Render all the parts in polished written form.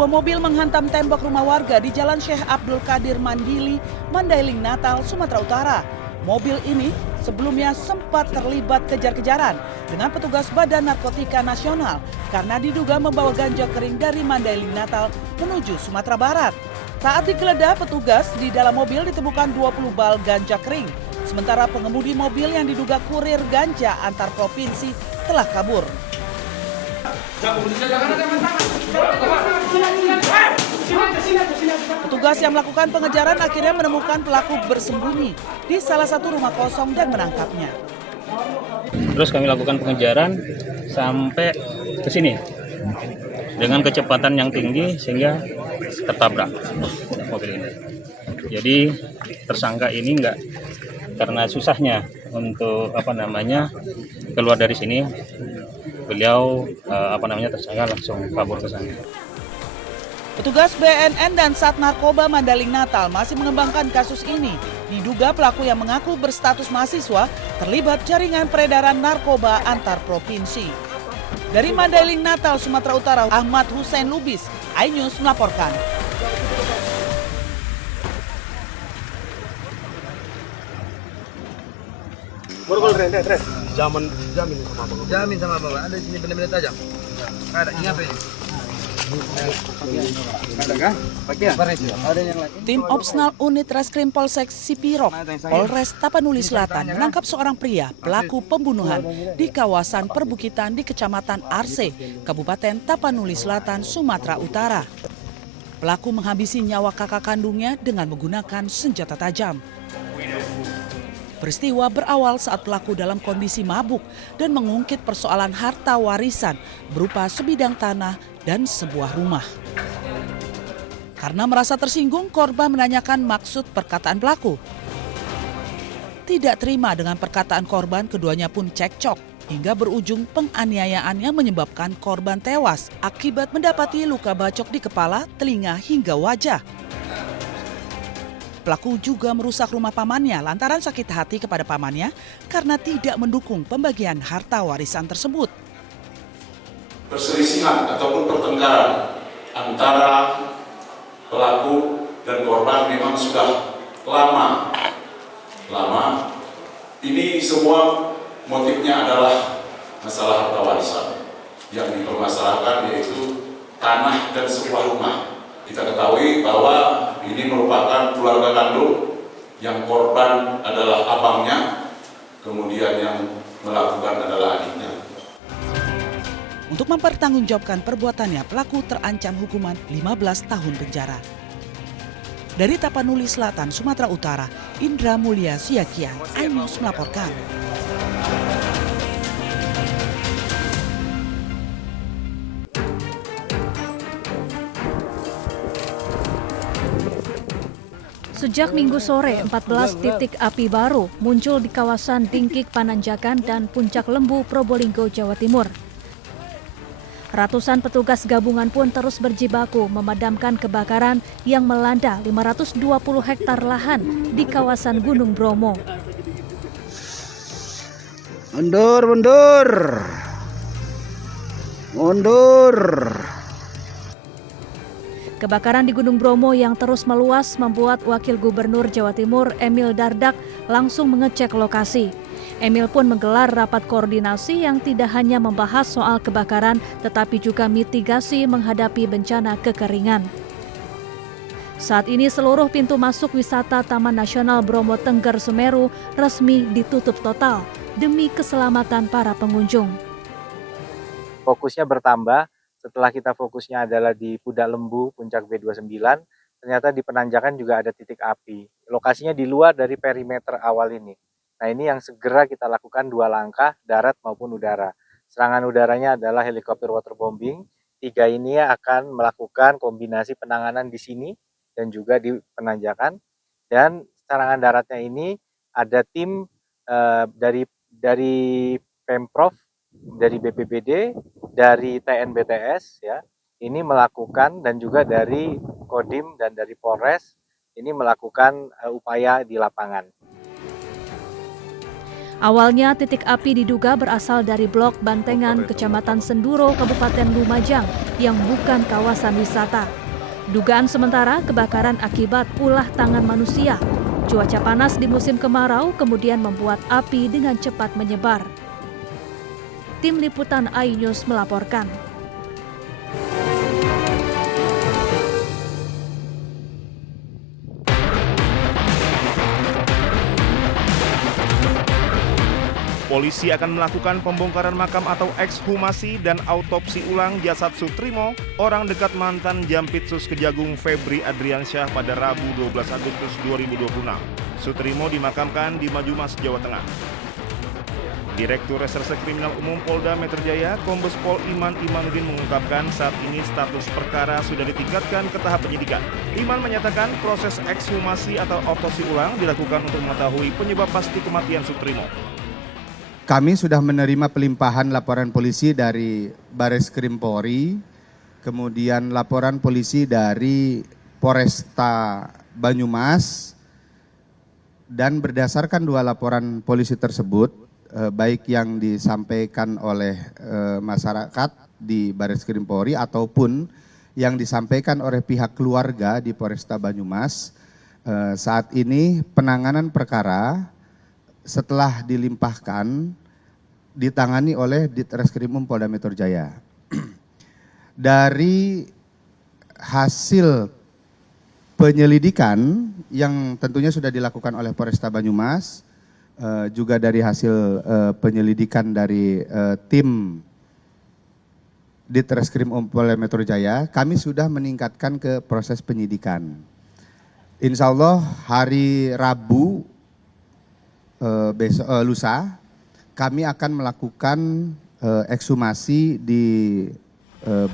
Sebuah mobil menghantam tembok rumah warga di Jalan Syekh Abdul Qadir Mandili, Mandailing, Natal, Sumatera Utara. Mobil ini sebelumnya sempat terlibat kejar-kejaran dengan petugas Badan Narkotika Nasional karena diduga membawa ganja kering dari Mandailing, Natal menuju Sumatera Barat. Saat digeledah petugas, di dalam mobil ditemukan 20 bal ganja kering. Sementara pengemudi mobil yang diduga kurir ganja antar provinsi telah kabur. Petugas yang melakukan pengejaran akhirnya menemukan pelaku bersembunyi di salah satu rumah kosong dan menangkapnya. Terus kami lakukan pengejaran sampai ke sini dengan kecepatan yang tinggi sehingga tertabrak mobil ini. Jadi tersangka ini enggak, karena susahnya untuk keluar dari sini, beliau tersangka langsung kabur ke sana. Petugas BNN dan Sat Narkoba Mandailing, Natal masih mengembangkan kasus ini. Diduga pelaku yang mengaku berstatus mahasiswa terlibat jaringan peredaran narkoba antar provinsi. Dari Mandailing, Natal, Sumatera Utara, Ahmad Hussein Lubis, iNews melaporkan. Jamin sama bapak. Ada di sini benda-benda tajam. Ada ingat ini. Tim Opsnal Unit Reskrim Polsek Sipirok, Polres Tapanuli Selatan menangkap seorang pria pelaku pembunuhan di kawasan perbukitan di Kecamatan Arse, Kabupaten Tapanuli Selatan, Sumatera Utara. Pelaku menghabisi nyawa kakak kandungnya dengan menggunakan senjata tajam. Peristiwa berawal saat pelaku dalam kondisi mabuk dan mengungkit persoalan harta warisan berupa sebidang tanah dan sebuah rumah. Karena merasa tersinggung, korban menanyakan maksud perkataan pelaku. Tidak terima dengan perkataan korban, keduanya pun cekcok hingga berujung penganiayaan yang menyebabkan korban tewas akibat mendapati luka bacok di kepala, telinga hingga wajah. Pelaku juga merusak rumah pamannya lantaran sakit hati kepada pamannya karena tidak mendukung pembagian harta warisan tersebut. Perselisihan ataupun pertengkaran antara pelaku dan korban memang sudah lama. Ini semua motifnya adalah masalah harta warisan yang dipermasalahkan, yaitu tanah dan sebuah rumah. Kita ketahui bahwa ini merupakan keluarga kandung, yang korban adalah abangnya, kemudian yang melakukan adalah adiknya. Untuk mempertanggungjawabkan perbuatannya, pelaku terancam hukuman 15 tahun penjara. Dari Tapanuli Selatan, Sumatera Utara, Indra Mulia Siakian, iNews melaporkan. Sejak Minggu sore, 14 titik api baru muncul di kawasan Dingkik, Pananjakan, dan Puncak Lembu, Probolinggo, Jawa Timur. Ratusan petugas gabungan pun terus berjibaku memadamkan kebakaran yang melanda 520 hektar lahan di kawasan Gunung Bromo. Mundur. Kebakaran di Gunung Bromo yang terus meluas membuat Wakil Gubernur Jawa Timur Emil Dardak langsung mengecek lokasi. Emil pun menggelar rapat koordinasi yang tidak hanya membahas soal kebakaran tetapi juga mitigasi menghadapi bencana kekeringan. Saat ini seluruh pintu masuk wisata Taman Nasional Bromo Tengger Semeru resmi ditutup total demi keselamatan para pengunjung. Fokusnya bertambah. Setelah kita fokusnya adalah di Pudak Lembu, Puncak B29, ternyata di Penanjakan juga ada titik api. Lokasinya di luar dari perimeter awal ini. Nah, ini yang segera kita lakukan 2 langkah, darat maupun udara. Serangan udaranya adalah helikopter waterbombing. 3 ini akan melakukan kombinasi penanganan di sini dan juga di Penanjakan. Dan serangan daratnya ini ada tim dari Pemprov, dari BPBD, dari TNBTS ya, ini melakukan, dan juga dari Kodim dan dari Polres ini melakukan upaya di lapangan. Awalnya titik api diduga berasal dari blok Bantengan, Kecamatan Senduro, Kabupaten Lumajang yang bukan kawasan wisata. Dugaan sementara kebakaran akibat ulah tangan manusia. Cuaca panas di musim kemarau kemudian membuat api dengan cepat menyebar. Tim Liputan iNews melaporkan. Polisi akan melakukan pembongkaran makam atau ekshumasi dan autopsi ulang jasad Sutrimo, orang dekat mantan Jampitsus Kejagung Febri Adriansyah pada Rabu 12 Agustus 2026. Sutrimo dimakamkan di Banyumas, Jawa Tengah. Direktur Reserse Kriminal Umum Polda Metro Jaya, Kombes Pol Iman Imanuddin mengungkapkan saat ini status perkara sudah ditingkatkan ke tahap penyidikan. Iman menyatakan proses ekshumasi atau autopsi ulang dilakukan untuk mengetahui penyebab pasti kematian Sutrimo. Kami sudah menerima pelimpahan laporan polisi dari Bareskrim Polri, kemudian laporan polisi dari Polresta Banyumas, dan berdasarkan dua laporan polisi tersebut, baik yang disampaikan oleh masyarakat di Bareskrim Polri ataupun yang disampaikan oleh pihak keluarga di Polresta Banyumas, saat ini penanganan perkara setelah dilimpahkan ditangani oleh Ditreskrimum Polda Metro Jaya. Dari hasil penyelidikan yang tentunya sudah dilakukan oleh Polresta Banyumas, juga dari hasil penyelidikan dari tim Ditreskrimum Polda Metro Jaya, kami sudah meningkatkan ke proses penyidikan. Insya Allah hari Rabu lusa kami akan melakukan ekshumasi di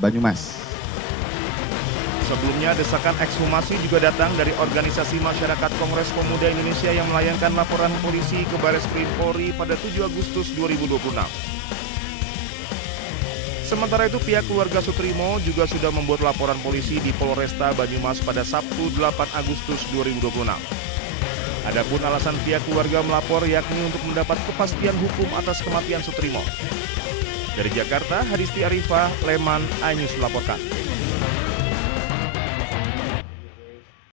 Banyumas. Sebelumnya, desakan ekshumasi juga datang dari organisasi masyarakat Kongres Pemuda Indonesia yang melayangkan laporan polisi ke Bareskrim Polri pada 7 Agustus 2026. Sementara itu, pihak keluarga Sutrimo juga sudah membuat laporan polisi di Polresta Banyumas pada Sabtu 8 Agustus 2026. Adapun alasan pihak keluarga melapor yakni untuk mendapat kepastian hukum atas kematian Sutrimo. Dari Jakarta, Hadisti Arifah, Leman, iNews melaporkan.